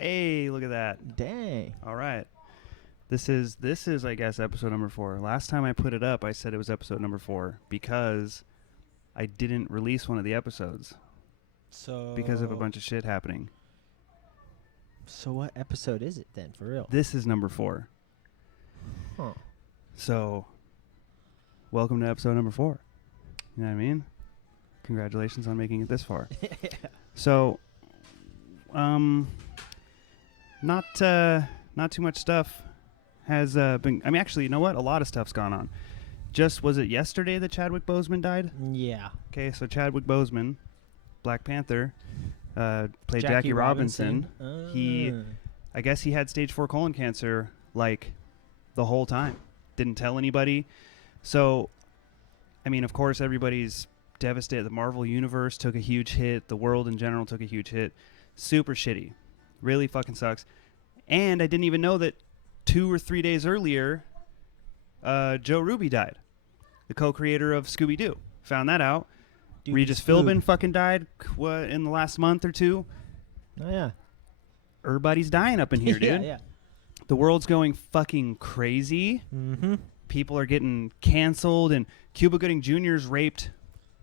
Hey, look at that. Dang. All right. This is I guess episode number 4. Last time I put it up, I said it was episode number 4 because I didn't release one of the episodes So because of a bunch of shit happening. So what episode is it then, for real? This is number 4. Huh. So, welcome to episode number 4. You know what I mean? Congratulations on making it this far. So, not too much stuff has been. I mean, actually, you know what? A lot of stuff's gone on. Just was it yesterday that Chadwick Boseman died? Yeah. Okay, so Chadwick Boseman, Black Panther, played Jackie Robinson. I guess he had stage 4 colon cancer like the whole time. Didn't tell anybody. So, I mean, of course, everybody's devastated. The Marvel Universe took a huge hit. The world in general took a huge hit. Super shitty. Really fucking sucks. And I didn't even know that 2 or 3 days earlier, Joe Ruby died. The co-creator of Scooby-Doo. Found that out. Dude, Regis Philbin fucking died in the last month or two. Oh, yeah. Everybody's dying up in here, dude. Yeah. The world's going fucking crazy. Mm-hmm. People are getting canceled, and Cuba Gooding Jr.'s raped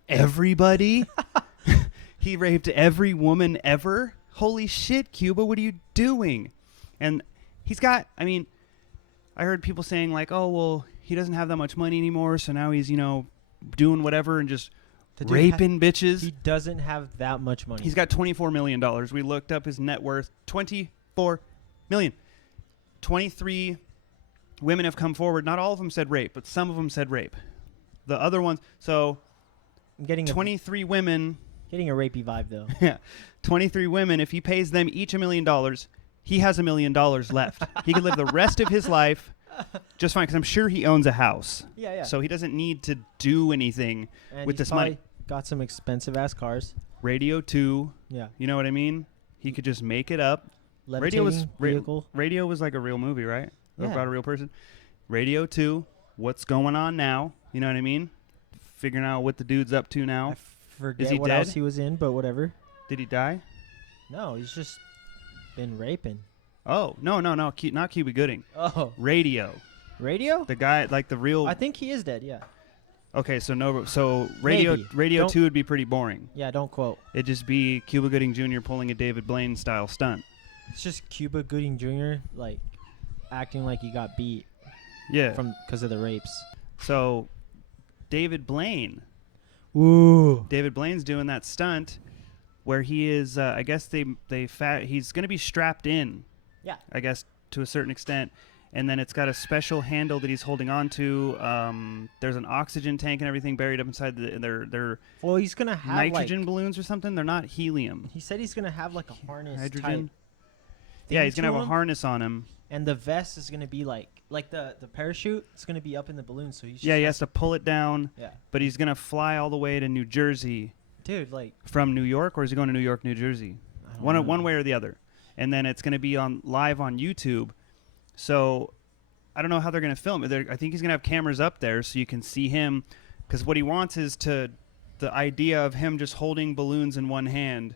everybody. He raped every woman ever. Holy shit, Cuba, what are you doing? And he's got, I mean, I heard people saying like, oh, well, he doesn't have that much money anymore, so now he's, doing whatever and just raping bitches. He doesn't have that much money. He's got $24 million. We looked up his net worth. $24 million. 23 women have come forward. Not all of them said rape, but some of them said rape. The other ones, so I'm getting 23 women. Getting a rapey vibe, though. Yeah. 23 women, if he pays them each $1 million, he has $1 million left. He can live the rest of his life just fine, because I'm sure he owns a house. Yeah. So he doesn't need to do anything And with he's this money. got some expensive-ass cars. Radio 2. Yeah. You know what I mean? He could just make it up. Levitating vehicle. Radio was like a real movie, right? Yeah. About a real person. Radio 2. What's going on now? You know what I mean? Figuring out what the dude's up to now. I forget Is he what dead? else he was in, but whatever. Did he die? No, he's just been raping. Oh, no. Not Cuba Gooding. Oh. Radio. Radio? The guy, like the real. I think he is dead, yeah. Okay, so Radio Maybe. 2 would be pretty boring. Yeah, don't quote. It'd just be Cuba Gooding Jr. pulling a David Blaine style stunt. It's just Cuba Gooding Jr., like, acting like he got beat. Yeah. Because of the rapes. So, David Blaine. Ooh. David Blaine's doing that stunt where he is, I guess he's going to be strapped in. Yeah. I guess to a certain extent. And then it's got a special handle that he's holding on to. There's an oxygen tank and everything buried up inside their Well, he's going to have nitrogen balloons or something. They're not helium. He said he's going to have like a harness Hydrogen. type Yeah, he's thing going to to have a him. harness on him. And the vest is going to be like the parachute. It's going to be up in the balloon. So he's Yeah, he has to pull it down. Yeah. But he's going to fly all the way to New Jersey. Dude, like. From New York, or is he going to New York, New Jersey? I don't know. One way or the other. And then it's going to be live on YouTube. So I don't know how they're going to film it. I think he's going to have cameras up there so you can see him. Because what he wants is the idea of him just holding balloons in one hand,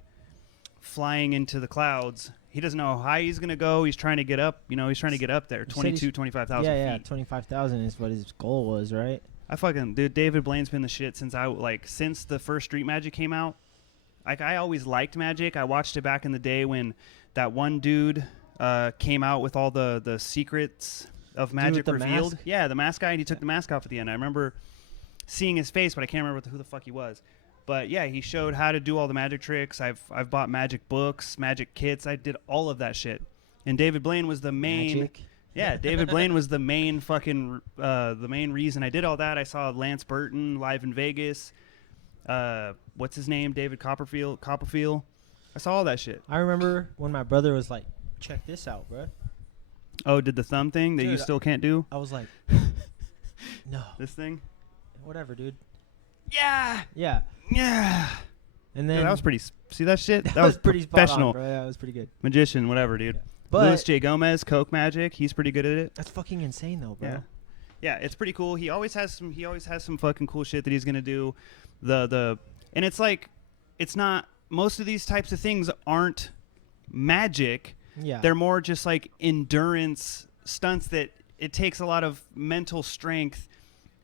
flying into the clouds. He doesn't know how high he's going to go. He's trying to get up. He's trying to get up there. 25,000 feet. Yeah, 25,000 is what his goal was, right? Dude, David Blaine's been the shit since the first Street Magic came out. Like, I always liked Magic. I watched it back in the day when that one dude came out with all the secrets of Magic revealed. Mask? Yeah, the mask guy, and he took the mask off at the end. I remember seeing his face, but I can't remember who the fuck he was. But yeah, he showed how to do all the magic tricks. I've bought magic books, magic kits. I did all of that shit. And David Blaine was the main. Magic. Yeah, David Blaine was the main fucking the main reason I did all that. I saw Lance Burton live in Vegas. What's his name? David Copperfield. I saw all that shit. I remember when my brother was like, "Check this out, bro." Oh, did the thumb thing that you still can't do? I was like, "No." This thing? Whatever, dude. Yeah. Yeah. Yeah. And then Dude, that was pretty. See that shit? that was pretty professional. spot on, bro. Yeah, it was pretty good. Magician, whatever, dude. Yeah. But Louis J. Gomez, Coke Magic. He's pretty good at it. that's fucking insane, though, bro. Yeah. Yeah, it's pretty cool. He always has some fucking cool shit that he's gonna do. And it's like, it's not. Most of these types of things aren't magic. Yeah. They're more just like endurance stunts that it takes a lot of mental strength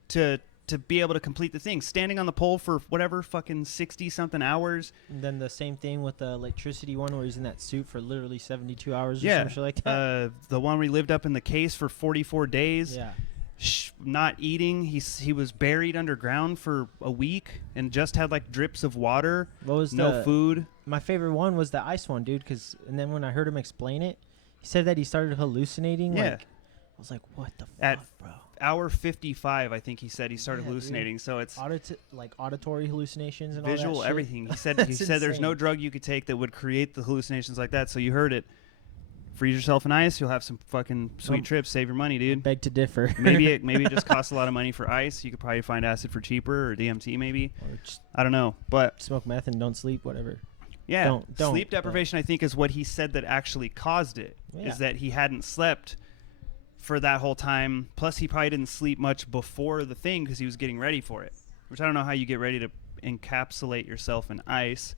to be able to complete the thing. Standing on the pole for whatever fucking 60-something hours. And then the same thing with the electricity one where he's in that suit for literally 72 hours or some shit like that. The one where he lived up in the case for 44 days. Yeah. Not eating. He was buried underground for a week and just had like drips of water. What was no food? My favorite one was the ice one, dude. And then when I heard him explain it, he said that he started hallucinating. Yeah. Like, I was like, what the At fuck, bro? Hour 55, I think he said he started hallucinating. Dude. So it's like auditory hallucinations and visual, all that shit. everything. He said That's there's no insane. drug you could take that would create the hallucinations like that. So you heard it. Freeze yourself in ice. You'll have some fucking sweet trips. Save your money, dude. Beg to differ. maybe it just costs a lot of money for ice. You could probably find acid for cheaper, or DMT maybe. Or just I don't know, but smoke meth and don't sleep, whatever. yeah, Don't, sleep deprivation. I think is what he said that actually caused it. Yeah. Is that he hadn't slept for that whole time. Plus, he probably didn't sleep much before the thing because he was getting ready for it. Which I don't know how you get ready to encapsulate yourself in ice.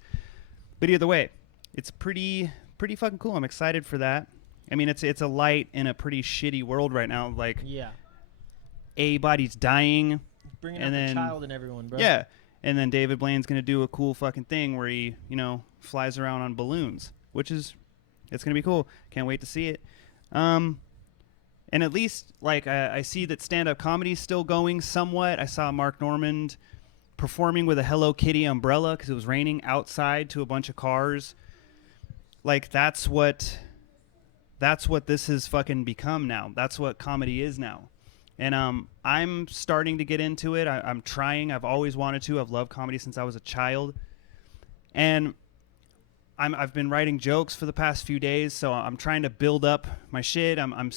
But either way, it's pretty fucking cool. I'm excited for that. I mean, it's a light in a pretty shitty world right now. Like, Yeah. body's dying. Bringing And up the then- child and everyone, bro. Yeah. And then David Blaine's going to do a cool fucking thing where he, flies around on balloons, which is, it's going to be cool. Can't wait to see it. And at least, like, I see that stand-up comedy is still going somewhat. I saw Mark Normand performing with a Hello Kitty umbrella because it was raining outside to a bunch of cars. Like, that's what this has fucking become now. That's what comedy is now. And I'm starting to get into it. I'm trying. I've always wanted to. I've loved comedy since I was a child. And I've been writing jokes for the past few days, so I'm trying to build up my shit. I'm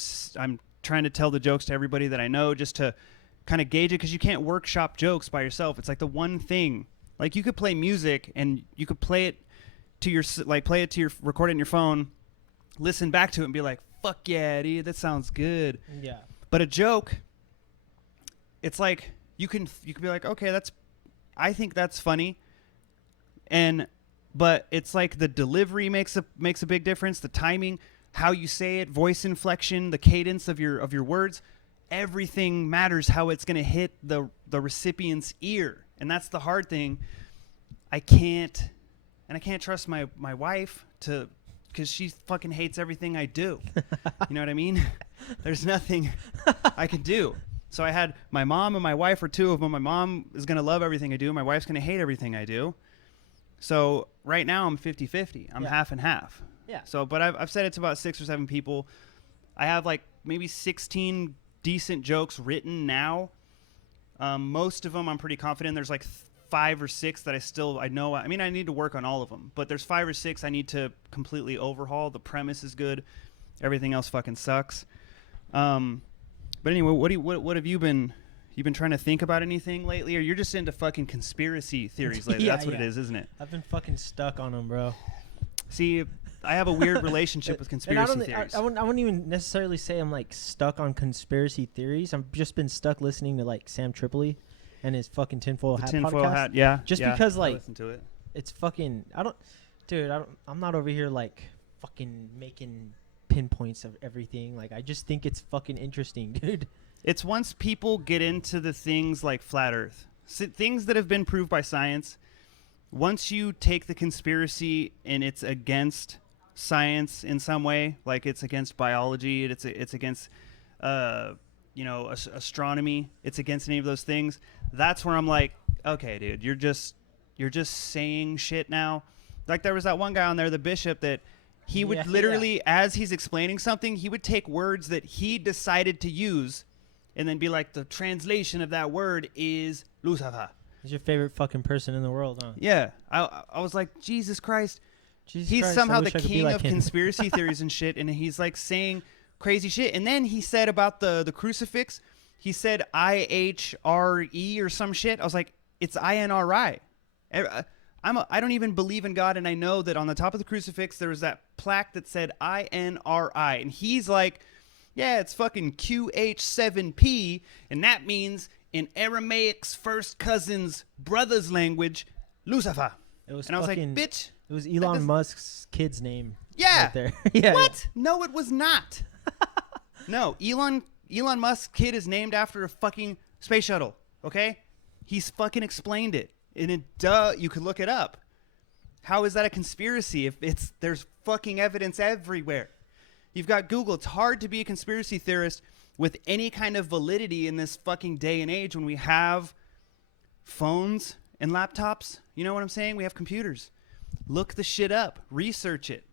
trying to tell the jokes to everybody that I know just to kind of gauge it, because you can't workshop jokes by yourself. It's like the one thing. Like, you could play music and you could play it to your record it in your phone, listen back to it and be like, fuck yeah, dude, that sounds good. Yeah. But a joke, it's like you can be like, okay, I think that's funny, but it's like the delivery makes a big difference, the timing, how you say it, voice inflection, the cadence of your words, everything matters. How it's gonna hit the recipient's ear, and that's the hard thing. I can't trust my wife to. Because she fucking hates everything I do. You know what I mean? There's nothing I can do. So I had my mom and my wife are two of them. My mom is going to love everything I do. My wife's going to hate everything I do. So right now I'm 50-50. I'm half and half. Yeah. So, but I've said it to about 6 or 7 people. I have like maybe 16 decent jokes written now. Most of them I'm pretty confident. There's like 5 or 6 that I know. I mean, I need to work on all of them, but there's 5 or 6 I need to completely overhaul. The premise is good. Everything else fucking sucks. But anyway, what have you been trying to think about anything lately, or you're just into fucking conspiracy theories lately? That's what it is, isn't it? I've been fucking stuck on them, bro. See, I have a weird relationship with conspiracy theories. I wouldn't even necessarily say I'm like stuck on conspiracy theories. I've just been stuck listening to like Sam Tripoli and his fucking tinfoil hat podcast. Yeah. Just yeah, because I like listen to it. it's fucking I'm not over here like fucking making pinpoints of everything. Like, I just think it's fucking interesting, dude. It's once people get into the things like flat earth, things that have been proved by science, once you take the conspiracy and it's against science in some way, like it's against biology, it's against astronomy, it's against any of those things, that's where I'm like, okay, dude, you're just saying shit now. Like, there was that one guy on there, the bishop, that he would literally, as he's explaining something, he would take words that he decided to use and then be like, the translation of that word is Lucifer. He's your favorite fucking person in the world, huh? Yeah. I was like, Jesus Christ. He's Christ, somehow the king of conspiracy theories and shit, and he's like saying crazy shit. And then he said about the crucifix, he said IHRE or some shit. I was like, it's INRI. I don't even believe in God, and I know that on the top of the crucifix there was that plaque that said INRI, and he's like, yeah, it's fucking QH7P, and that means in Aramaic's first cousin's brother's language, Lucifer. It was and I was like, bitch. It was Elon Musk's kid's name. Yeah. Right there. Yeah. What? Yeah. No, it was not. No, Elon Musk's kid is named after a fucking space shuttle. Okay, he's fucking explained it, and you could look it up. How is that a conspiracy if there's fucking evidence everywhere? You've got Google. It's hard to be a conspiracy theorist with any kind of validity in this fucking day and age when we have phones and laptops. You know what I'm saying? We have computers. Look the shit up. Research it.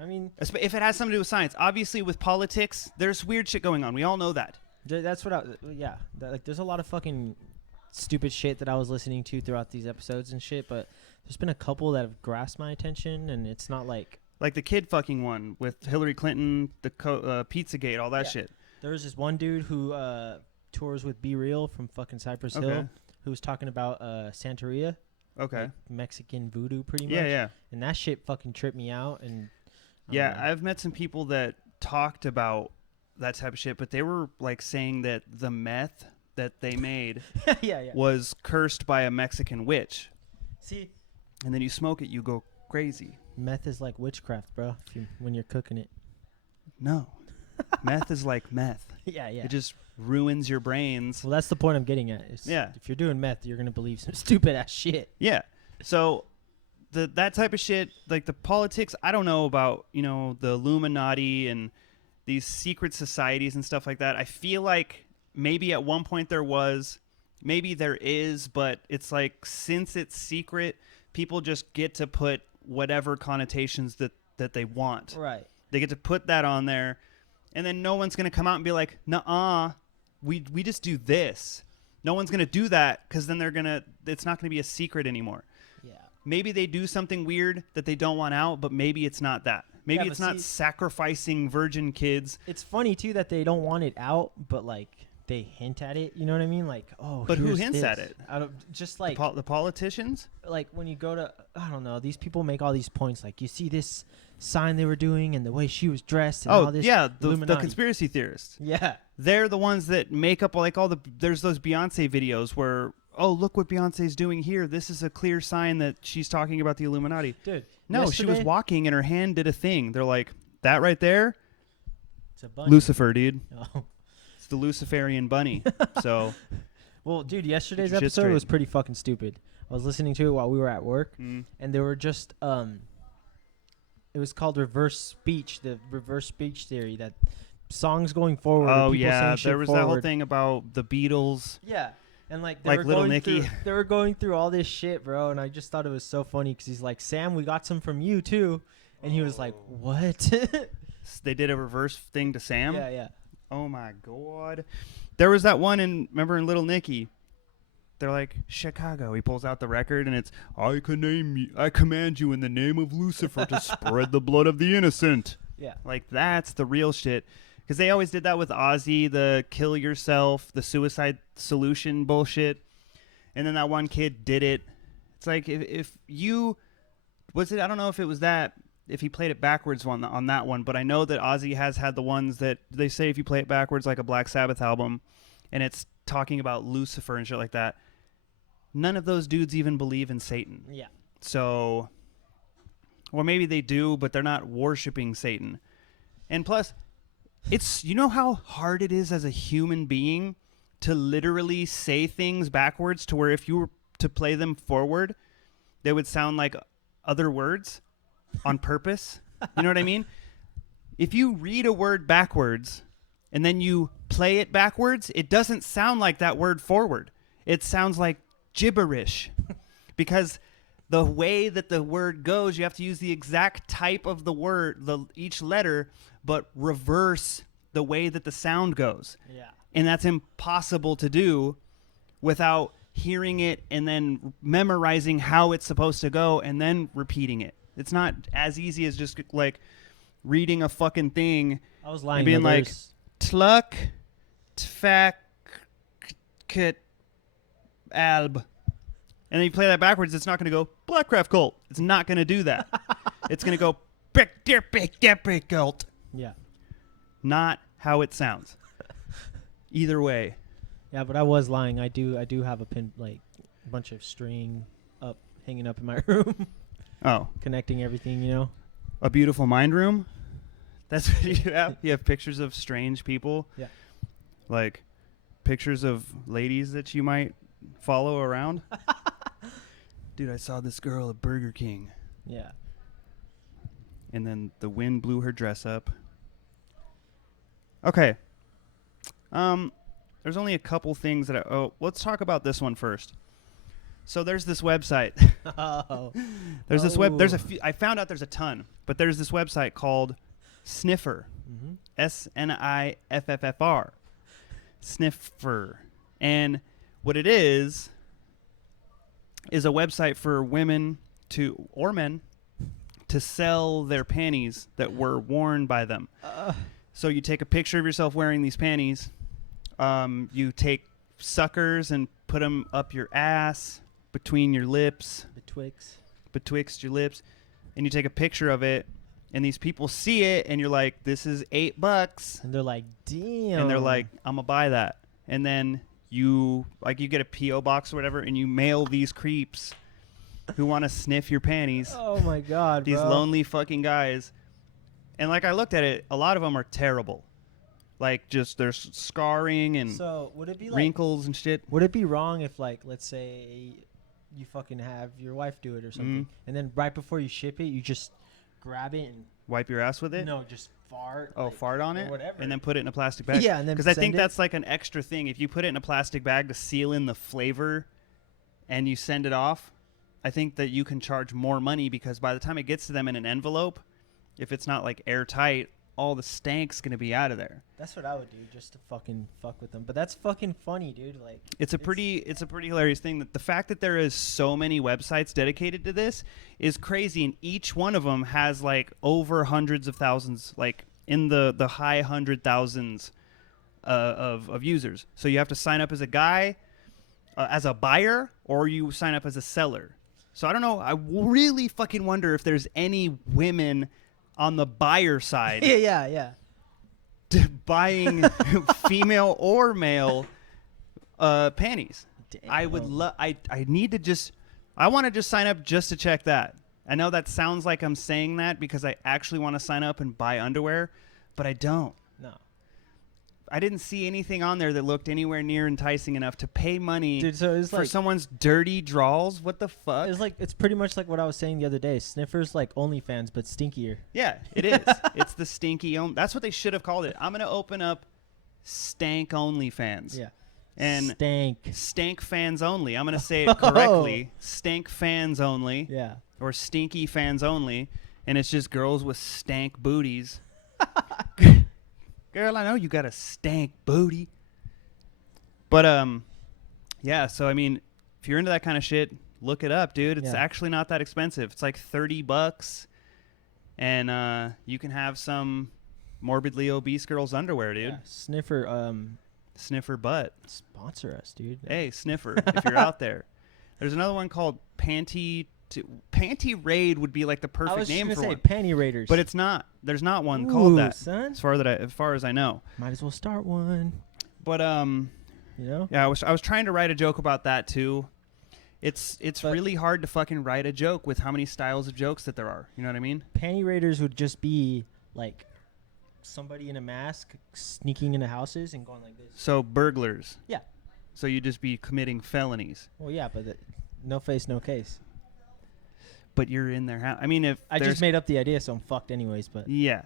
I mean, if it has something to do with science. Obviously, with politics, there's weird shit going on. We all know that. That's what like, there's a lot of fucking stupid shit that I was listening to throughout these episodes and shit, but there's been a couple that have grasped my attention, and it's not like the kid fucking one with Hillary Clinton, the Pizzagate, all that shit. There was this one dude who tours with Be Real from fucking Cypress Hill, who was talking about Santeria. Okay. Like Mexican voodoo, pretty much. Yeah. And that shit fucking tripped me out. And I've met some people that talked about that type of shit, but they were like saying that the meth that they made was cursed by a Mexican witch. See? And then you smoke it, you go crazy. Meth is like witchcraft, bro, when you're cooking it. No. Meth is like meth. Yeah. It just ruins your brains. Well, that's the point I'm getting at. If you're doing meth, you're going to believe some stupid ass shit. Yeah. So that type of shit, like the politics, I don't know about, the Illuminati and these secret societies and stuff like that. I feel like maybe at one point there was, maybe there is, but it's like since it's secret, people just get to put whatever connotations that they want. Right. They get to put that on there, and then no one's going to come out and be like, nuh-uh, we just do this. No one's going to do that because then it's not going to be a secret anymore. Yeah. Maybe they do something weird that they don't want out, but maybe it's not that. Maybe it's not sacrificing virgin kids. It's funny, too, that they don't want it out, but, like, they hint at it. You know what I mean? Like, oh, but who hints at it? Just like the politicians? Like when you go to, I don't know, these people make all these points. Like, you see this sign they were doing and the way she was dressed and all this. Yeah, the conspiracy theorists. Yeah. They're the ones that make up like there's those Beyonce videos where, oh, look what Beyonce's doing here. This is a clear sign that she's talking about the Illuminati. Dude. No, she was walking and her hand did a thing. They're like, that right there? It's a bunny. Lucifer, dude. Oh. It's the Luciferian bunny. So. Well, dude, yesterday's episode was pretty fucking stupid. I was listening to it while we were at work, and they were just, it was called reverse speech, the reverse speech theory, that songs going forward. Oh, yeah, there was that whole thing about the Beatles. Yeah. And like Little Nicky. They were going through all this shit, bro, and I just thought it was so funny because he's like, Sam, we got some from you too, and he was like, what? They did a reverse thing to Sam? Yeah. Oh my God. There was that one remember in Little Nicky, they're like, Chicago. He pulls out the record and it's, I command you in the name of Lucifer to spread the blood of the innocent. Yeah. Like that's the real shit. Because they always did that with Ozzy, the kill yourself, the suicide solution bullshit. And then that one kid did it. It's like if you, was it, I don't know if it was that, if he played it backwards on that one, but I know that Ozzy has had the ones that they say if you play it backwards, like a Black Sabbath album, and it's talking about Lucifer and shit like that. None of those dudes even believe in Satan. Yeah. So, or maybe they do, but they're not worshiping Satan. And plus, you know how hard it is as a human being to literally say things backwards to where if you were to play them forward, they would sound like other words on purpose. You know what I mean? If you read a word backwards and then you play it backwards, it doesn't sound like that word forward. It sounds like gibberish because the way that the word goes, you have to use the exact type of the word, each letter, but reverse the way that the sound goes. Yeah. And that's impossible to do without hearing it and then memorizing how it's supposed to go and then repeating it. It's not as easy as just like reading a fucking thing. I was lying. And being like, Tluck, Tfak, Kit, Alb. And then you play that backwards, it's not going to go, Blackcraft Cult. It's not going to do that. It's going to go, Cult. Yeah. Not how it sounds. Either way. Yeah, but I was lying. I do have a bunch of string hanging up in my room. Oh. Connecting everything, you know. A beautiful mind room. That's what you have. You have pictures of strange people. Yeah. Like pictures of ladies that you might follow around. Dude, I saw this girl at Burger King. Yeah. And then the wind blew her dress up. Okay. There's only a couple things that let's talk about this one first. So there's this website. There's this there's a few, I found out there's a ton, but there's this website called Sniffer. Mm-hmm. SNIFFR. Sniffer. And what it is a website for women or men to sell their panties that were worn by them. So you take a picture of yourself wearing these panties. You take suckers and put them up your ass, between your lips. Betwixt your lips. And you take a picture of it. And these people see it, and you're like, this is $8. And they're like, damn. And they're like, I'm going to buy that. And then you get a P.O. box or whatever, and you mail these creeps who want to sniff your panties. Oh, my God, These bro. lonely fucking guys. And, like, I looked at it, a lot of them are terrible. Like, just there's scarring and so would it be wrinkles and shit. Would it be wrong if, like, let's say you fucking have your wife do it or something, and then right before you ship it, you just grab it and wipe your ass with it? No, just fart. Oh, fart on it? Whatever. And then put it in a plastic bag? Yeah, and then because I think that's like an extra thing. If you put it in a plastic bag to seal in the flavor and you send it off, I think that you can charge more money because by the time it gets to them in an envelope, if it's not like airtight, all the stank's going to be out of there. That's what I would do just to fucking fuck with them. But that's fucking funny, dude. Like it's a pretty hilarious thing that the fact that there is so many websites dedicated to this is crazy, and each one of them has like over hundreds of thousands, like in the high 100,000s of users. So you have to sign up as a guy, as a buyer, or you sign up as a seller. So I don't know. I really fucking wonder if there's any women on the buyer side. Yeah. Buying female or male panties. Damn. I would I need to just I want to just sign up just to check that. I know that sounds like I'm saying that because I actually want to sign up and buy underwear, but I don't. No. I didn't see anything on there that looked anywhere near enticing enough to pay money. Dude, so it's for someone's dirty draws. What the fuck? It's pretty much like what I was saying the other day. Sniffer's like OnlyFans, but stinkier. Yeah, it is. It's the stinky. That's what they should have called it. I'm gonna open up Stank OnlyFans. Yeah. And stank fans only. I'm gonna say it correctly. Stank fans only. Yeah. Or stinky fans only. And it's just girls with stank booties. Girl, I know you got a stank booty. But, yeah, so, I mean, if you're into that kind of shit, look it up, dude. It's actually not that expensive. It's like $30, and you can have some morbidly obese girl's underwear, dude. Yeah, Sniffer butt. Sponsor us, dude. Hey, Sniffer, if you're out there. There's another one called Panty Raid would be like the perfect name for one. Panty Raiders. But it's not. There's not one called that. Son. As far as I know. Might as well start one. But you know? Yeah, I was trying to write a joke about that too. It's really hard to fucking write a joke with how many styles of jokes that there are. You know what I mean? Panty Raiders would just be like somebody in a mask sneaking into houses and going like this. So burglars. Yeah. So you'd just be committing felonies. Well, yeah, but no face, no case. But you're in their house. I mean, if I just made up the idea, so I'm fucked anyways. But yeah,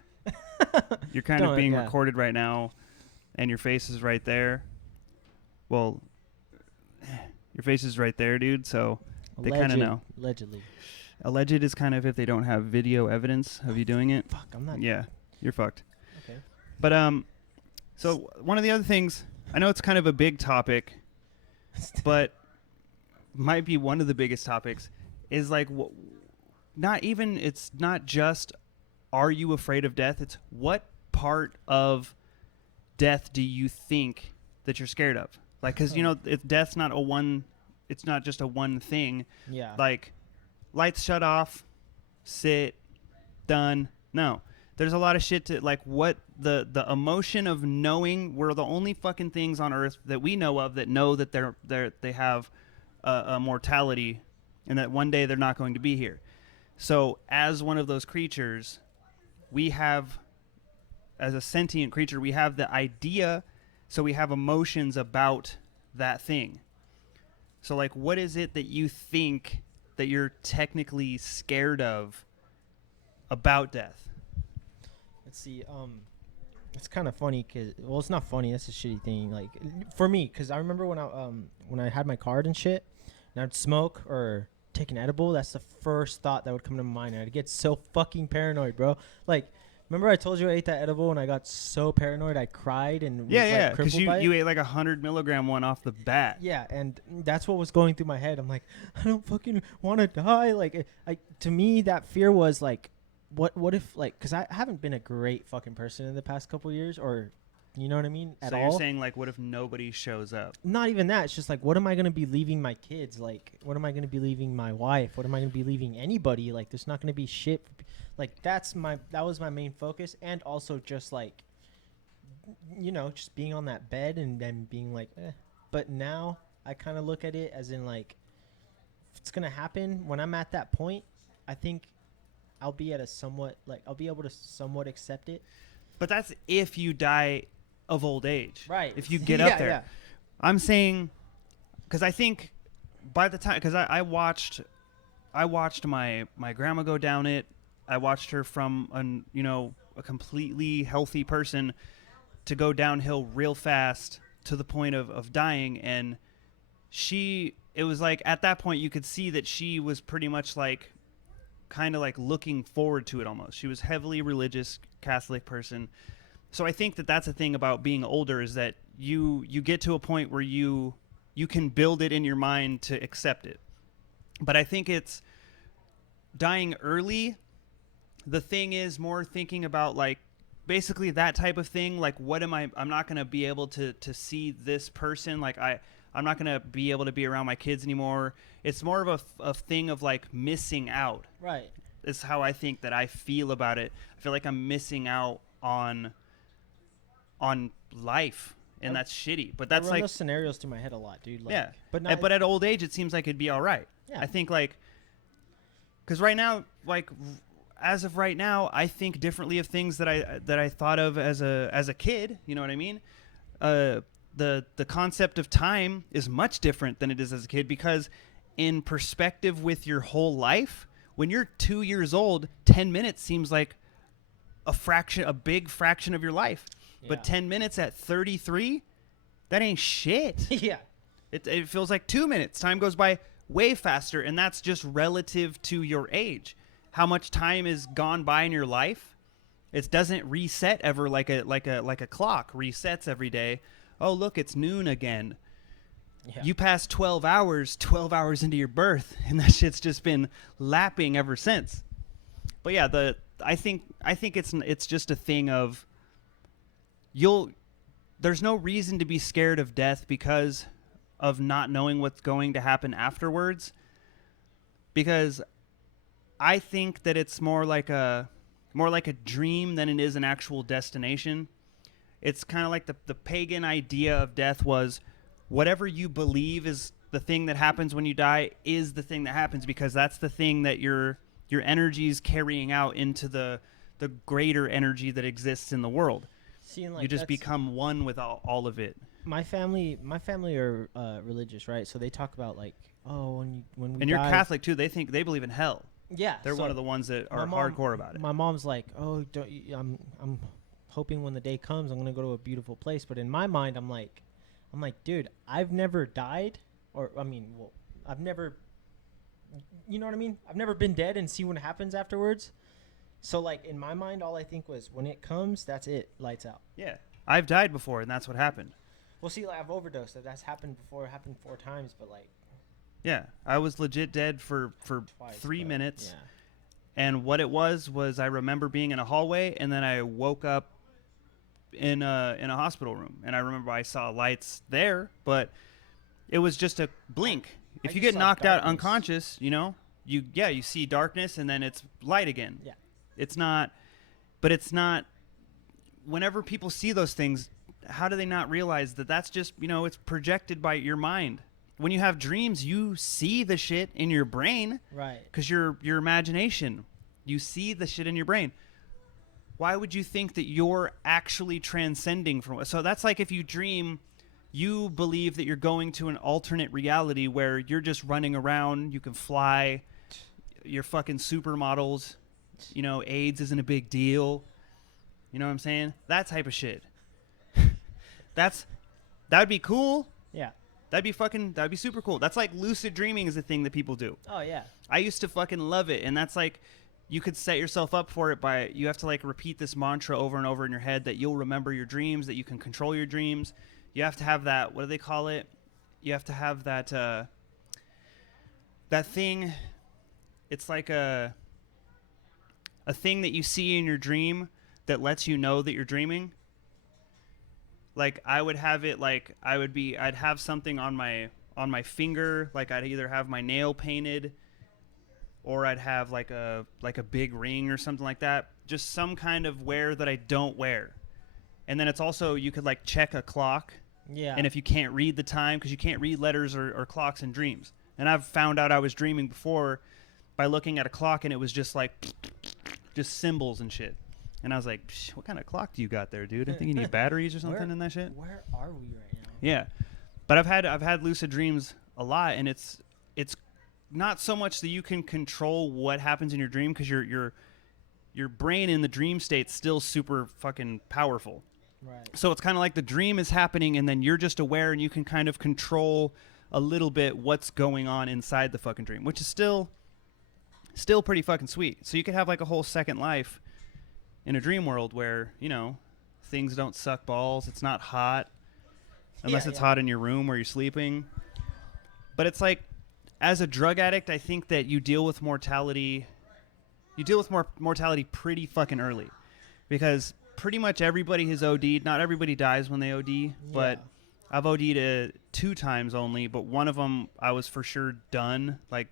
you're kind of being recorded right now, and your face is right there. Well, your face is right there, dude. So they kind of know. Allegedly. Alleged is kind of if they don't have video evidence of you doing it. Fuck, I'm not. Yeah, you're fucked. Okay. But so one of the other things, I know it's kind of a big topic, but might be one of the biggest topics, is like it's not just are you afraid of death? It's what part of death do you think that you're scared of? Like, because you know, death's not it's not just a one thing. Yeah. Like, lights shut off, sit, done. No, there's a lot of shit to like. What the emotion of knowing we're the only fucking things on Earth that we know of that know that they have a mortality, and that one day they're not going to be here. So as one of those creatures, we have, as a sentient creature, we have the idea, so we have emotions about that thing. So, like, what is it that you think that you're technically scared of about death? Let's see. It's kind of funny because, well, it's not funny. That's a shitty thing. Like, for me, because I remember when I had my card and shit, and I'd smoke or take an edible. That's the first thought that would come to my mind. I'd get so fucking paranoid, bro. Like, remember I told you I ate that edible and I got so paranoid I cried and yeah, because you ate like 100 milligram one off the bat. Yeah, and that's what was going through my head. I'm like, I don't fucking want to die. Like, to me, that fear was like, what if, like, because I haven't been a great fucking person in the past couple of years, or, you know what I mean, at all. So you're saying, like, what if nobody shows up? Not even that. It's just like, what am I going to be leaving my kids? Like, what am I going to be leaving my wife? What am I going to be leaving anybody? Like, there's not going to be shit. Like, that was my main focus. And also just, like, you know, just being on that bed and then being like, eh. But now I kind of look at it as in, like, if it's going to happen, when I'm at that point, I think I'll be at a somewhat, like, I'll be able to somewhat accept it. But that's if you die of old age. Right. If you get up there. Yeah. I'm saying, because I think by the time, because I watched my grandma go down it. I watched her from a completely healthy person to go downhill real fast to the point of dying. And it was like, at that point you could see that she was pretty much like, kind of like looking forward to it almost. She was heavily religious Catholic person. So I think that that's a thing about being older, is that you get to a point where you can build it in your mind to accept it. But I think it's dying early. The thing is more thinking about, like, basically that type of thing. Like, what am I'm not going to be able to see this person. Like, I'm not going to be able to be around my kids anymore. It's more of a thing of, like, missing out. Right. Is how I think that I feel about it. I feel like I'm missing out on life, and that's shitty. But that's, I run like, those scenarios through my head a lot, dude. Like, yeah. But at old age, it seems like it'd be all right. Yeah. I think, like, because right now, like, as of right now, I think differently of things that I thought of as a kid. You know what I mean? The concept of time is much different than it is as a kid, because in perspective with your whole life, when you're 2 years old, 10 minutes seems like a big fraction of your life. Yeah. But 10 minutes at 33, that ain't shit. Yeah. It feels like 2 minutes. Time goes by way faster, and that's just relative to your age. How much time has gone by in your life? It doesn't reset ever like a clock resets every day. Oh, look, it's noon again. Yeah. You passed 12 hours into your birth, and that shit's just been lapping ever since. But yeah, I think it's just a thing of there's no reason to be scared of death because of not knowing what's going to happen afterwards. Because I think that it's more like a dream than it is an actual destination. It's kind of like the pagan idea of death was, whatever you believe is the thing that happens when you die is the thing that happens, because that's the thing that your energy is carrying out into the greater energy that exists in the world. Like, you just become one with all of it. My family are religious, right? So they talk about, like, oh, when we and you're Catholic too. They believe in hell. Yeah, they're one of the ones that are hardcore about it. My mom's like, oh, I'm hoping when the day comes, I'm gonna go to a beautiful place. But in my mind, I'm like, dude, I've never died, I've never, you know what I mean? I've never been dead and see what happens afterwards. So, like, in my mind, all I think was, when it comes, that's it, lights out. Yeah, I've died before, and that's what happened. Well, see, like, I've overdosed. That's happened before. It happened 4 times, but, like, yeah, I was legit dead for twice, 3 minutes. Yeah. And what it was I remember being in a hallway, and then I woke up in a hospital room, and I remember I saw lights there, but it was just a blink. If you get knocked out unconscious, you see darkness, and then it's light again. Yeah. It's not. Whenever people see those things, how do they not realize that that's just, it's projected by your mind? when you have dreams, you see the shit in your brain. Right. Because your imagination, you see the shit in your brain. Why would you think that you're actually transcending from? So that's like if you dream, you believe that you're going to an alternate reality where you're just running around, you can fly, you're fucking supermodels, you know, AIDS isn't a big deal. You know what I'm saying? That type of shit. That'd be cool. Yeah. That'd be super cool. That's like lucid dreaming is a thing that people do. Oh, yeah. I used to fucking love it. And that's like, you could set yourself up for it by, you have to like repeat this mantra over and over in your head that you'll remember your dreams, that you can control your dreams. You have to have that, what do they call it? You have to have that, that thing. It's like a thing that you see in your dream that lets you know that you're dreaming. Like I would have it like I'd have something on my finger, like I'd either have my nail painted or I'd have like a big ring or something like that. Just some kind of wear that I don't wear. And then it's also, you could like check a clock. Yeah. And if you can't read the time, because you can't read letters or clocks in dreams. And I've found out I was dreaming before by looking at a clock and it was just like just symbols and shit. And I was like, what kind of clock do you got there, dude? I think you need batteries or something in that shit. Where are we right now? Yeah. But I've had lucid dreams a lot, and it's not so much that you can control what happens in your dream, because your brain in the dream state's still super fucking powerful. Right. So it's kind of like the dream is happening and then you're just aware and you can kind of control a little bit what's going on inside the fucking dream, which is still pretty fucking sweet. So you could have like a whole second life in a dream world where, you know, things don't suck balls. It's not hot unless it's hot in your room where you're sleeping. But it's like, as a drug addict, I think that you deal with mortality. You deal with mortality pretty fucking early, because pretty much everybody has OD'd. Not everybody dies when they OD, but I've OD'd 2 times only. But one of them, I was for sure done. Like,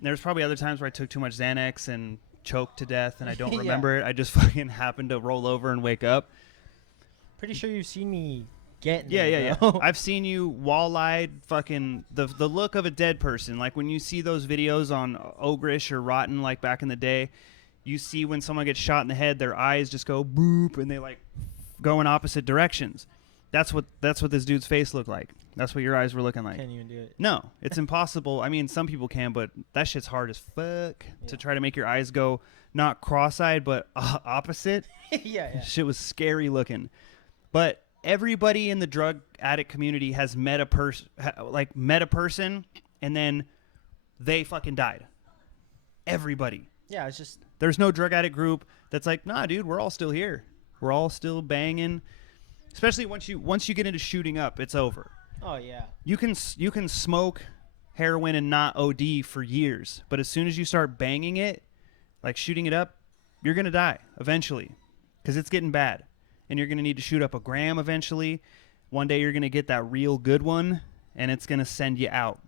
there's probably other times where I took too much Xanax and choked to death, and I don't remember it. I just fucking happened to roll over and wake up. Pretty sure you've seen me getting yeah. I've seen you wall-eyed, fucking the look of a dead person. Like when you see those videos on Ogrish or Rotten, like back in the day, you see when someone gets shot in the head, their eyes just go boop, and they like go in opposite directions. That's what this dude's face looked like. That's what your eyes were looking like. Can't even do it. No, it's impossible. I mean, some people can, but that shit's hard as fuck to try to make your eyes go not cross-eyed, but opposite. yeah. Shit was scary looking. But everybody in the drug addict community has met a person, and then they fucking died. Everybody. Yeah, it's just... There's no drug addict group that's like, nah, dude, we're all still here. We're all still banging. Especially once you get into shooting up, it's over. Oh yeah. You can smoke heroin and not OD for years, but as soon as you start banging it, like shooting it up, you're gonna die eventually, because it's getting bad, and you're gonna need to shoot up a gram eventually. One day you're gonna get that real good one, and it's gonna send you out.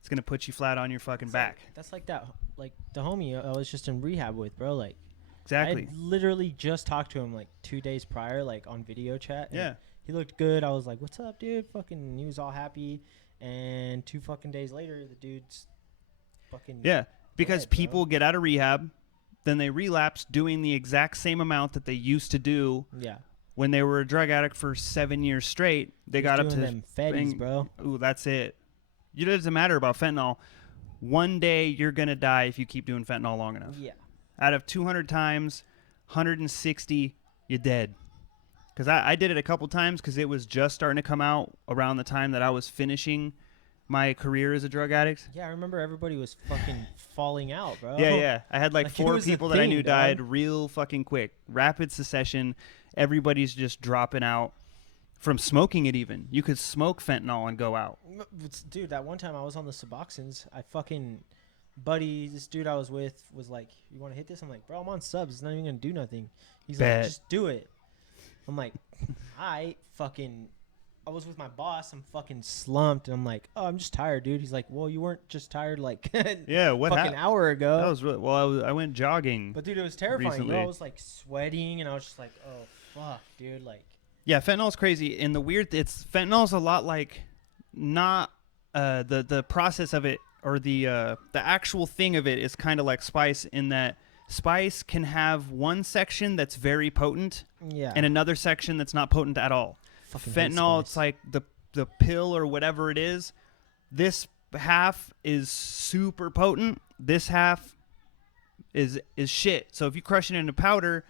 It's gonna put you flat on your fucking back. That's like that, like the homie I was just in rehab with, bro. Like, exactly. I literally just talked to him like 2 days prior, like on video chat. Yeah. He looked good. I was like, "What's up, dude?" Fucking, he was all happy. And 2 fucking days later, the dude's fucking because dead, people get out of rehab, then they relapse doing the exact same amount that they used to do. Yeah. When they were a drug addict for 7 years straight, they got up to them fetties, bro. Ooh, that's it. It doesn't matter about fentanyl. One day you're gonna die if you keep doing fentanyl long enough. Yeah. Out of 200 times, 160, you're dead. Because I did it a couple times because it was just starting to come out around the time that I was finishing my career as a drug addict. Yeah, I remember everybody was fucking falling out, bro. Yeah. I had like 4 people that I knew died real fucking quick. Rapid succession. Everybody's just dropping out from smoking it even. You could smoke fentanyl and go out. Dude, that one time I was on the Suboxones, this dude I was with was like, "You want to hit this?" I'm like, "Bro, I'm on subs. It's not even going to do nothing." He's like, "Just do it." I'm like, I was with my boss. I'm fucking slumped. And I'm like, "Oh, I'm just tired, dude." He's like, "Well, you weren't just tired like fucking hour ago." That was really, well, I went jogging. But dude, it was terrifying. Recently. I was like sweating and I was just like, "Oh, fuck, dude." Like, yeah, fentanyl's crazy. And fentanyl's a lot like not the process of it, or the actual thing of it, is kind of like spice, in that spice can have one section that's very potent, and another section that's not potent at all. Fucking fentanyl, it's like the pill or whatever it is. This half is super potent. This half is shit. So if you crush it into powder,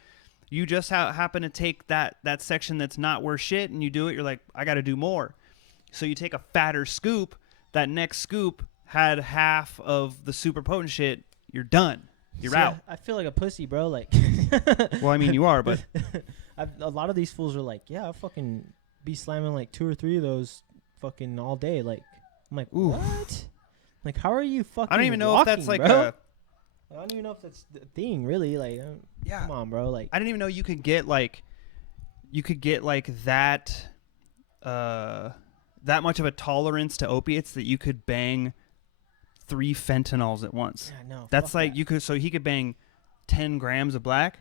you just happen to take that section that's not worth shit, and you do it. You're like, I got to do more. So you take a fatter scoop. That next scoop had half of the super potent shit. You're done. You're out. I feel like a pussy, bro. Like, well, I mean, you are, but a lot of these fools are like, yeah, I'll fucking be slamming like 2 or 3 of those fucking all day. Like, I'm like, ooh. What? Like, how are you fucking? I don't even know walking, if that's like bro? I don't even know if that's the thing, really. Like, yeah, come on, bro. Like, I didn't even know you could get like that that much of a tolerance to opiates that you could bang 3 fentanyls at once. Yeah, no, that's like that. You could, so he could bang 10 grams of black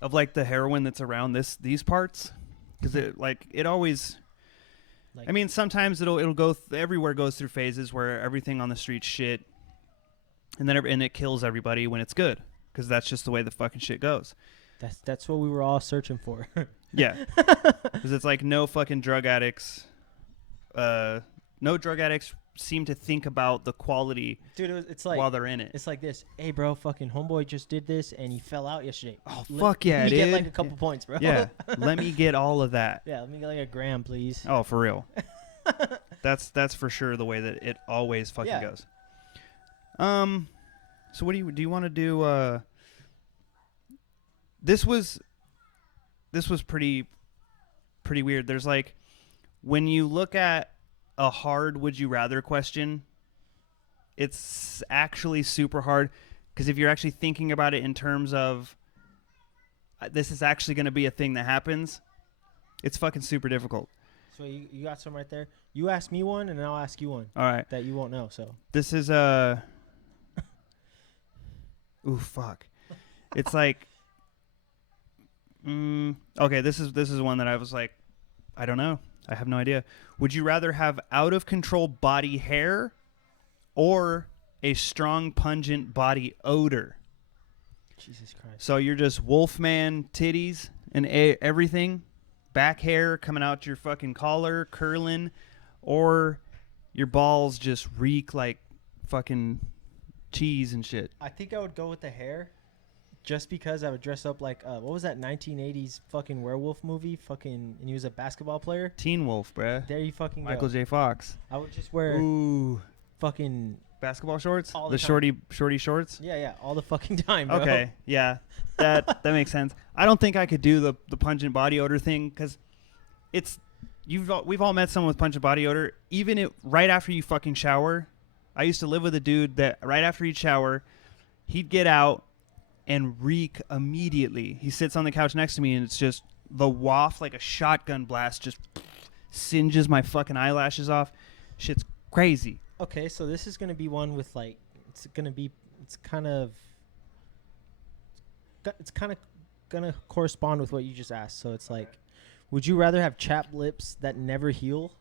of like the heroin that's around these parts, because it always. Like, I mean, sometimes it'll go everywhere goes through phases where everything on the street's shit, and then and it kills everybody when it's good, because that's just the way the fucking shit goes. That's what we were all searching for. Yeah, because it's like no fucking drug addicts. No drug addicts seem to think about the quality, dude. It's like, while they're in it. It's like this. Hey, bro, fucking homeboy just did this and he fell out yesterday. Oh, fuck yeah, dude. Let me get like a couple points, bro. Yeah, let me get all of that. Yeah, let me get like a gram, please. Oh, for real. That's for sure the way that it always fucking goes. So what do you want to do? This was pretty weird. There's like, when you look at a hard would you rather question, it's actually super hard, because if you're actually thinking about it in terms of this is actually going to be a thing that happens, it's fucking super difficult. So you got some right there. You ask me one, and then I'll ask you one. All right. That you won't know. So this is ooh, fuck. It's like, okay, this is one that I was like, I don't know. I have no idea. Would you rather have out of control body hair or a strong pungent body odor? Jesus Christ. So you're just Wolfman titties and everything, back hair coming out your fucking collar, curling, or your balls just reek like fucking cheese and shit. I think I would go with the hair, just because I would dress up like what was that 1980s fucking werewolf movie? Fucking, and he was a basketball player. Teen Wolf, bruh. There you fucking Michael go. J. Fox. I would just wear fucking basketball shorts, all the shorty shorts. Yeah, all the fucking time, bro. Okay, yeah, that makes sense. I don't think I could do the pungent body odor thing, because it's we've all met someone with pungent body odor. Even right after you fucking shower. I used to live with a dude that right after he'd shower, he'd get out and reek immediately. He sits on the couch next to me, and it's just the waft, like a shotgun blast, just singes my fucking eyelashes off. Shit's crazy. Okay, so this is gonna be one with like it's kind of gonna correspond with what you just asked. So it's like, would you rather have chapped lips that never heal,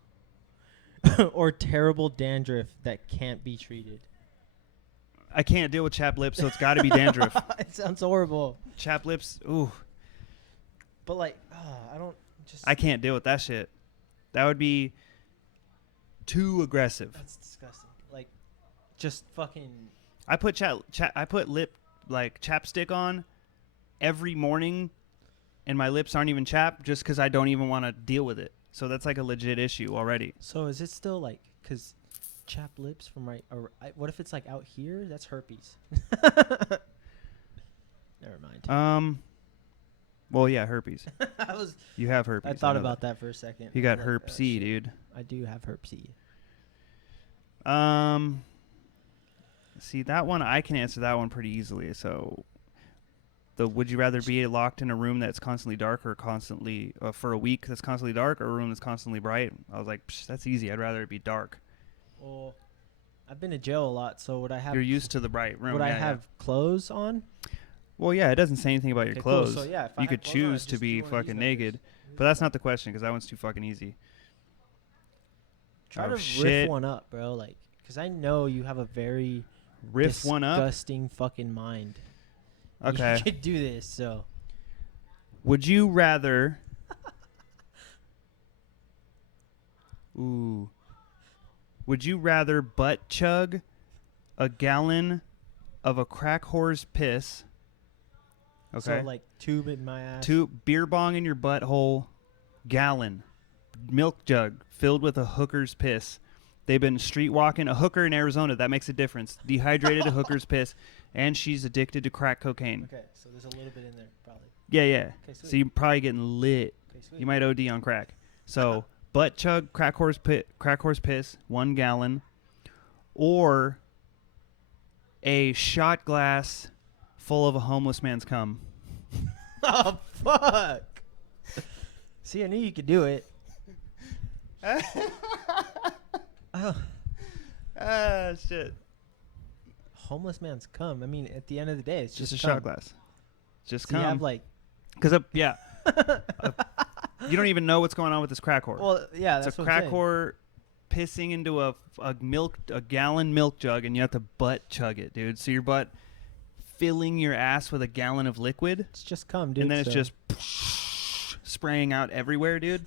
or terrible dandruff that can't be treated? I can't deal with chapped lips, so it's got to be dandruff. It sounds horrible. Chapped lips, ooh. But like, I can't deal with that shit. That would be too aggressive. That's disgusting. Like, just fucking. I put lip like chapstick on every morning, and my lips aren't even chapped, just because I don't even want to deal with it. So that's like a legit issue already. So is it still like, because chapped lips from right, or what if it's like out here? That's herpes. Never mind. Well, yeah, herpes. You have herpes. I thought about that for a second. You got herp C, dude. I do have herp C. See, that one, I can answer that one pretty easily. So, would you rather be locked in a room that's constantly dark, or constantly for a week that's constantly dark, or a room that's constantly bright? I was like, that's easy. I'd rather it be dark. Well, I've been to jail a lot, so would I have? You're used to the bright room. Would I have clothes on? Well, yeah, it doesn't say anything about your clothes. Cool. So yeah, you could choose to be fucking naked, but that's not the question, because that one's too fucking easy. Try to riff one up, bro. Like, because I know you have a very disgusting fucking mind. Okay. You could do this, so. Would you rather... Ooh. Would you rather butt chug a gallon of a crack whore's piss? Okay. So, like, tube in my ass. Beer bong in your butthole, gallon. Milk jug filled with a hooker's piss. They've been street walking. A hooker in Arizona, that makes a difference. Dehydrated a hooker's piss, and she's addicted to crack cocaine. Okay, so there's a little bit in there, probably. Yeah, yeah. Okay, so you're probably getting lit. Okay, sweet. You might OD on crack. So butt chug crack horse piss, 1 gallon, or a shot glass full of a homeless man's cum. Oh, fuck. See, I knew you could do it. Shit. Homeless man's cum. I mean, at the end of the day, it's just a cum. shot glass. Just so cum. You have like, because yeah, you don't even know what's going on with this crack whore. Well, yeah, that's it's a what crack I'm whore pissing into a gallon milk jug, and you have to butt chug it, dude. So your butt filling your ass with a gallon of liquid. It's just cum, dude. And then it's just spraying out everywhere, dude.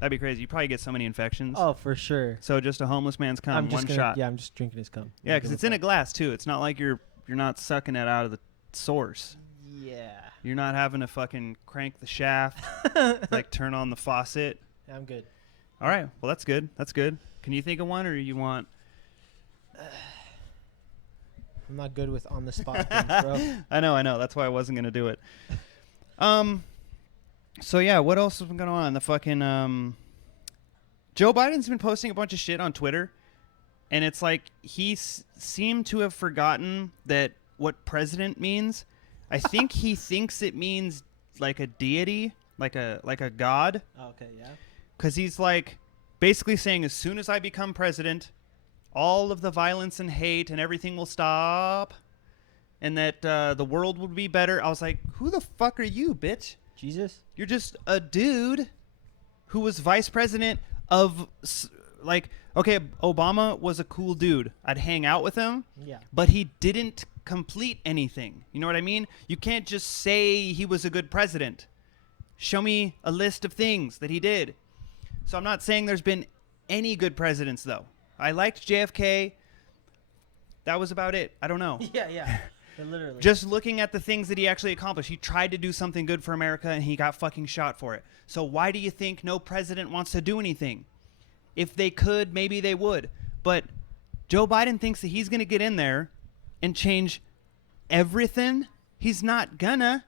That'd be crazy. You probably get so many infections. Oh, for sure. So just a homeless man's cum, one shot. Yeah, I'm just drinking his cum. Yeah, because it's in a glass too. It's not like you're not sucking it out of the source. Yeah. You're not having to fucking crank the shaft, like turn on the faucet. Yeah, I'm good. All right. Well, that's good. That's good. Can you think of one, or you want? I'm not good with on the spot things, bro. I know. That's why I wasn't gonna do it. So yeah, what else has been going on? The fucking Joe Biden's been posting a bunch of shit on Twitter, and it's like he seemed to have forgotten that what president means. I think he thinks it means like a deity, like a god. Oh, okay, yeah. Because he's like basically saying, as soon as I become president, all of the violence and hate and everything will stop, and that the world will be better. I was like, who the fuck are you, bitch? Jesus? You're just a dude who was vice president of, like, okay, Obama was a cool dude. I'd hang out with him. Yeah. But he didn't complete anything. You know what I mean? You can't just say he was a good president. Show me a list of things that he did. So I'm not saying there's been any good presidents, though. I liked JFK. That was about it. I don't know. Yeah. Literally. Just looking at the things that he actually accomplished. He tried to do something good for America, and he got fucking shot for it. So why do you think no president wants to do anything? If they could, maybe they would. But Joe Biden thinks that he's going to get in there and change everything. He's not gonna.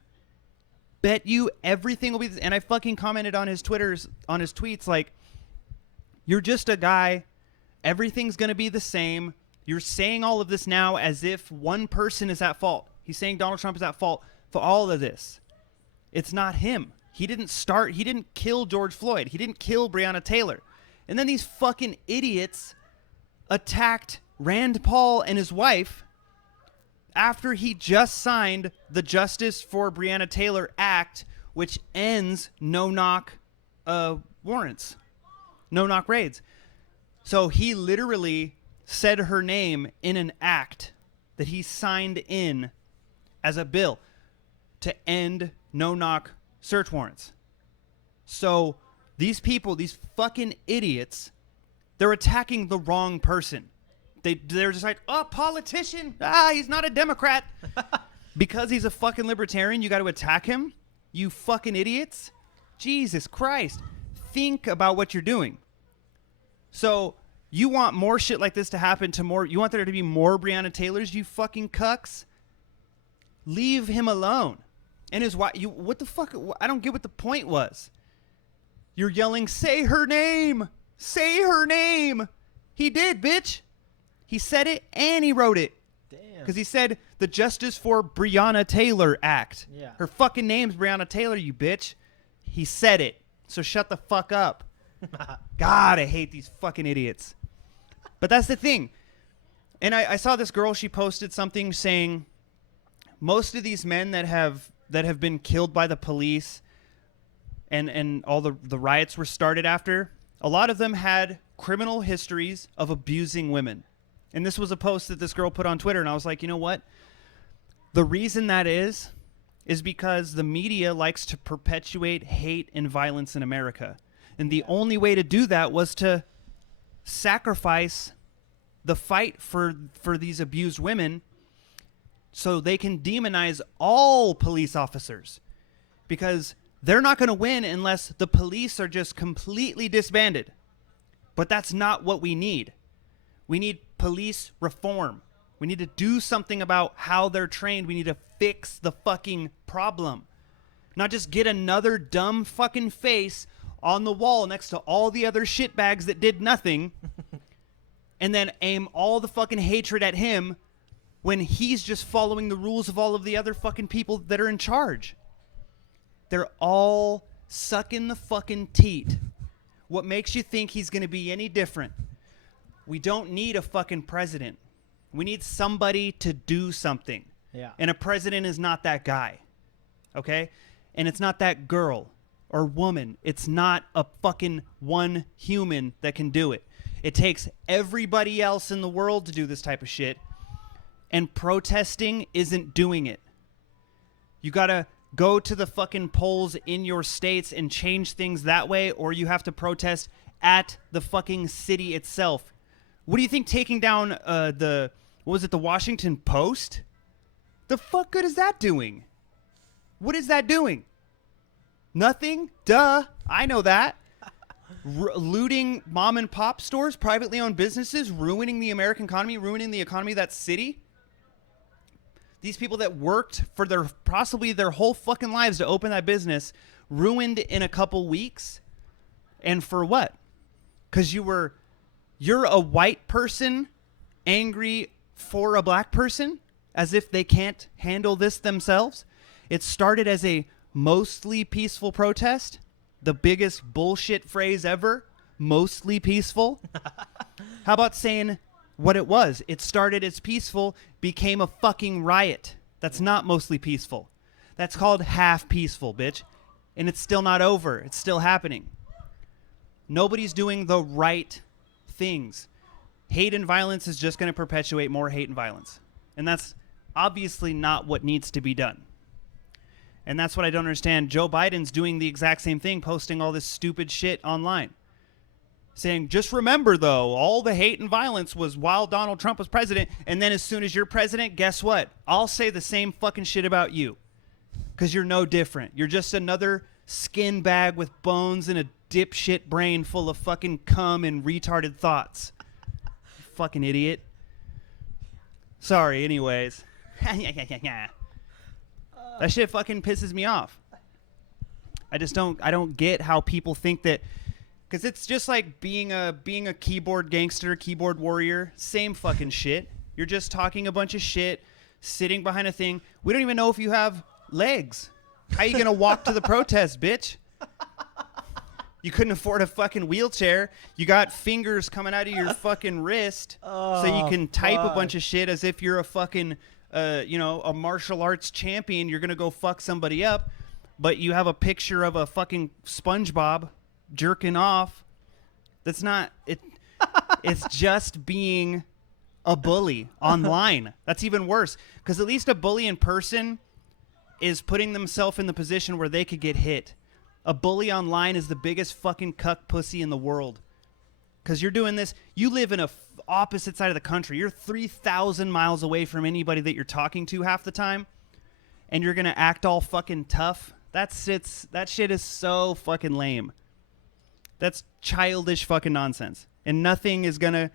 Bet you everything will be and I fucking commented on his tweets like, you're just a guy. Everything's going to be the same. You're saying all of this now as if one person is at fault. He's saying Donald Trump is at fault for all of this. It's not him. He didn't kill George Floyd. He didn't kill Breonna Taylor. And then these fucking idiots attacked Rand Paul and his wife after he just signed the Justice for Breonna Taylor Act, which ends no-knock warrants, no-knock raids. So he literally said her name in an act that he signed in as a bill to end no-knock search warrants. So these people, these fucking idiots, they're attacking the wrong person. They're just like, oh, politician. He's not a Democrat. Because he's a fucking libertarian, you got to attack him? You fucking idiots. Jesus Christ. Think about what you're doing. So you want more shit like this to happen to more. You want there to be more Breonna Taylors, you fucking cucks? Leave him alone. And his wife, what the fuck? I don't get what the point was. You're yelling, say her name. Say her name. He did, bitch. He said it and he wrote it. Damn. Because he said the Justice for Breonna Taylor Act. Yeah. Her fucking name's Breonna Taylor, you bitch. He said it. So shut the fuck up. God, I hate these fucking idiots. But that's the thing. And I saw this girl, she posted something saying most of these men that have been killed by the police and all the riots were started after, a lot of them had criminal histories of abusing women. And this was a post that this girl put on Twitter, and I was like, you know what? The reason that is because the media likes to perpetuate hate and violence in America. And the only way to do that was to sacrifice the fight for these abused women so they can demonize all police officers. Because they're not going to win unless the police are just completely disbanded. But that's not what we need. We need police reform. We need to do something about how they're trained. We need to fix the fucking problem. Not just get another dumb fucking face on the wall next to all the other shitbags that did nothing and then aim all the fucking hatred at him when he's just following the rules of all of the other fucking people that are in charge. They're all sucking the fucking teat. What makes you think he's going to be any different? We don't need a fucking president. We need somebody to do something. Yeah. And a president is not that guy. Okay? And it's not that girl or woman. It's not a fucking one human that can do it. It takes everybody else in the world to do this type of shit. And protesting isn't doing it. You got to go to the fucking polls in your states and change things that way, or you have to protest at the fucking city itself. What do you think taking down the Washington Post? The fuck good is that doing? What is that doing? Nothing? Duh. I know that. Looting mom and pop stores, privately owned businesses, ruining the American economy, ruining the economy of that city. These people that worked for possibly their whole fucking lives to open that business, ruined in a couple weeks. And for what? Because you're a white person angry for a black person, as if they can't handle this themselves. It started as a mostly peaceful protest. The biggest bullshit phrase ever. Mostly peaceful. How about saying what it was? It started as peaceful, became a fucking riot. That's not mostly peaceful. That's called half peaceful, bitch. And it's still not over. It's still happening. Nobody's doing the right things. Hate and violence is just going to perpetuate more hate and violence. And that's obviously not what needs to be done. And that's what I don't understand. Joe Biden's doing the exact same thing, posting all this stupid shit online. Saying, just remember, though, all the hate and violence was while Donald Trump was president. And then as soon as you're president, guess what? I'll say the same fucking shit about you. Because you're no different. You're just another skin bag with bones and a dipshit brain full of fucking cum and retarded thoughts. Fucking idiot. Sorry, anyways. That shit fucking pisses me off. I don't get how people think that, because it's just like being a keyboard gangster, keyboard warrior, same fucking shit. You're just talking a bunch of shit, sitting behind a thing. We don't even know if you have legs. How you gonna walk to the protest, bitch? You couldn't afford a fucking wheelchair. You got fingers coming out of your fucking wrist so you can type a bunch of shit as if you're a fucking, a martial arts champion. You're going to go fuck somebody up, but you have a picture of a fucking SpongeBob jerking off. That's not it. It's just being a bully online. That's even worse, because at least a bully in person is putting themselves in the position where they could get hit. A bully online is the biggest fucking cuck pussy in the world. Because you're doing this, you live in a opposite side of the country. You're 3,000 miles away from anybody that you're talking to half the time. And you're going to act all fucking tough. That shit is so fucking lame. That's childish fucking nonsense. And nothing is going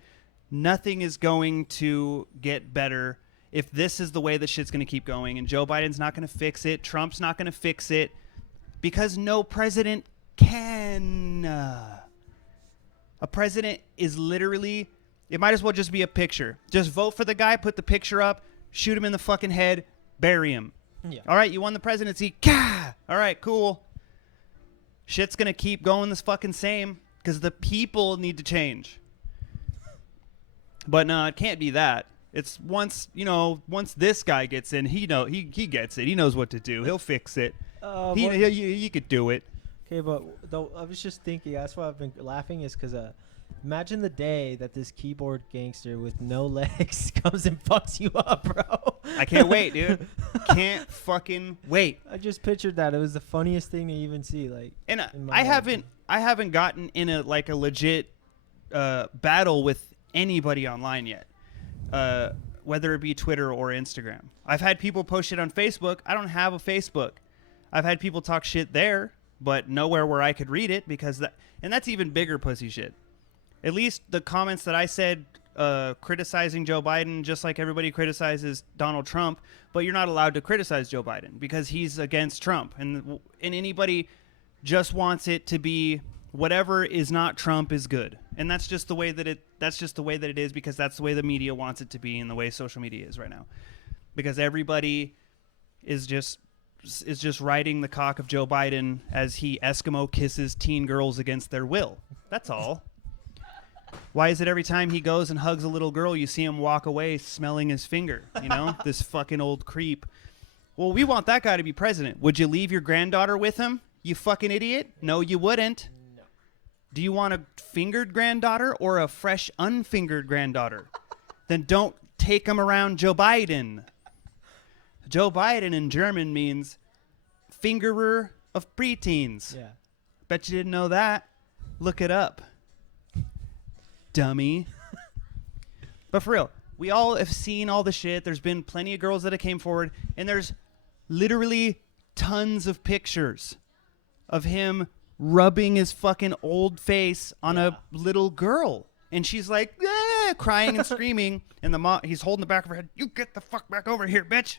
to get better if this is the way the shit's going to keep going. And Joe Biden's not going to fix it. Trump's not going to fix it. Because no president can. A president is literally, it might as well just be a picture. Just vote for the guy, put the picture up, shoot him in the fucking head, bury him. Yeah. All right, you won the presidency. Gah! All right, cool. Shit's going to keep going this fucking same because the people need to change. But no, it can't be that. It's once this guy gets in, he gets it. He knows what to do. He'll fix it. He could do it. Okay, but though I was just thinking, that's why I've been laughing, is because Imagine the day that this keyboard gangster with no legs comes and fucks you up, bro. I can't wait, dude. Can't fucking wait. I just pictured that. It was the funniest thing to even see. Like, and I haven't gotten in a legit battle with anybody online yet, whether it be Twitter or Instagram. I've had people post shit on Facebook. I don't have a Facebook. I've had people talk shit there, but nowhere where I could read it because that's even bigger pussy shit. At least the comments that I said criticizing Joe Biden, just like everybody criticizes Donald Trump, but you're not allowed to criticize Joe Biden because he's against Trump, and anybody just wants it to be whatever is not Trump is good, and that's just the way that it is because that's the way the media wants it to be and the way social media is right now, because everybody is just riding the cock of Joe Biden as he Eskimo kisses teen girls against their will. That's all. Why is it every time he goes and hugs a little girl, you see him walk away smelling his finger? You know, this fucking old creep. Well, we want that guy to be president. Would you leave your granddaughter with him, you fucking idiot? No, you wouldn't. No. Do you want a fingered granddaughter or a fresh unfingered granddaughter? Then don't take him around Joe Biden. Joe Biden in German means fingerer of preteens. Yeah. Bet you didn't know that. Look it up. Dummy. But for real, we all have seen all the shit. There's been plenty of girls that have came forward, and there's literally tons of pictures of him rubbing his fucking old face on a little girl, and she's like crying and screaming, and he's holding the back of her head. You get the fuck back over here, bitch.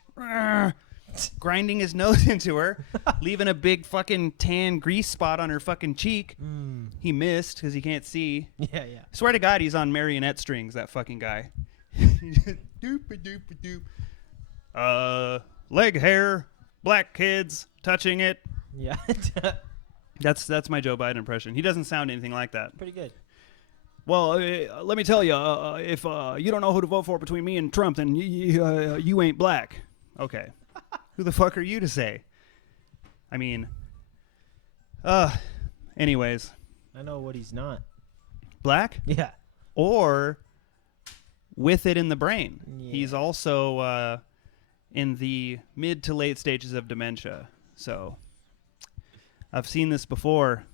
Grinding his nose into her, leaving a big fucking tan grease spot on her fucking cheek. He missed because he can't see. Yeah. I swear to God, he's on marionette strings, that fucking guy. Doop-a-doop-a-doop. Leg hair, black kids touching it. Yeah. That's my Joe Biden impression. He doesn't sound anything like that. Pretty good. Well, let me tell you, if you don't know who to vote for between me and Trump, then you ain't black. Okay. Who the fuck are you to say? I mean, anyways. I know what he's not. Black? Yeah. Or with it in the brain. Yeah. He's also in the mid to late stages of dementia. So I've seen this before.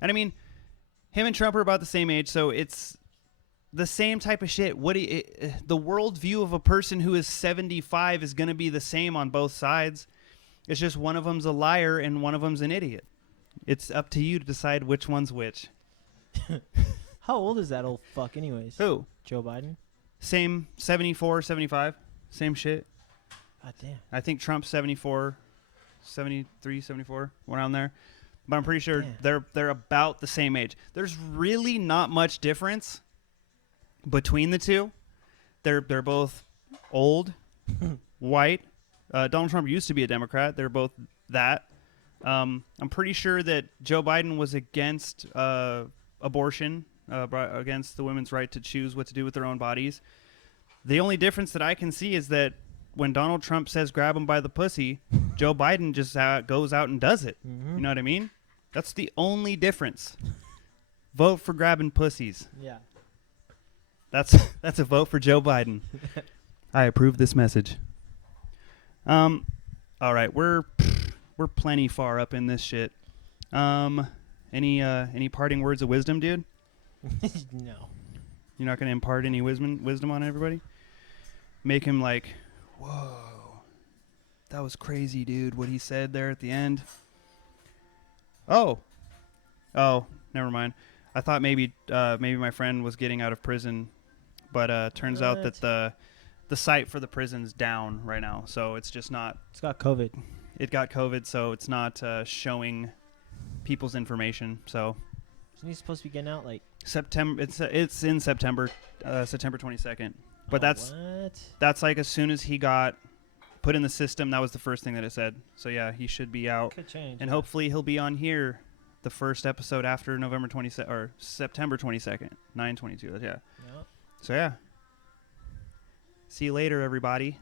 And I mean, him and Trump are about the same age, so it's the same type of shit. The worldview of a person who is 75 is going to be the same on both sides. It's just one of them's a liar and one of them's an idiot. It's up to you to decide which one's which. How old is that old fuck anyways? Who? Joe Biden? Same, 74, 75. Same shit. God damn. I think Trump's 74, 73, 74, around there. But I'm pretty sure they're about the same age. There's really not much difference between the two. They're both old, white. Donald Trump used to be a Democrat. They're both that. I'm pretty sure that Joe Biden was against abortion, against the women's right to choose what to do with their own bodies. The only difference that I can see is that when Donald Trump says grab him by the pussy, Joe Biden just goes out and does it. Mm-hmm. You know what I mean? That's the only difference. Vote for grabbing pussies. Yeah. That's a vote for Joe Biden. I approve this message. All right, we're plenty far up in this shit. Any parting words of wisdom, dude? No. You're not gonna impart any wisdom on everybody? Make him like, whoa, that was crazy, dude. What he said there at the end. Oh, never mind. I thought maybe my friend was getting out of prison, but turns out that the site for the prison's down right now, so it's just not. It's got COVID. It got COVID, so it's not showing people's information. So. Isn't he supposed to be getting out like September? It's in September, September 22nd. But that's like as soon as he got put in the system, that was the first thing that it said. So yeah, he should be out. Could change. And hopefully he'll be on here the first episode after November 22nd or September 22nd, 9/22. Yeah. Yep. So yeah. See you later, everybody.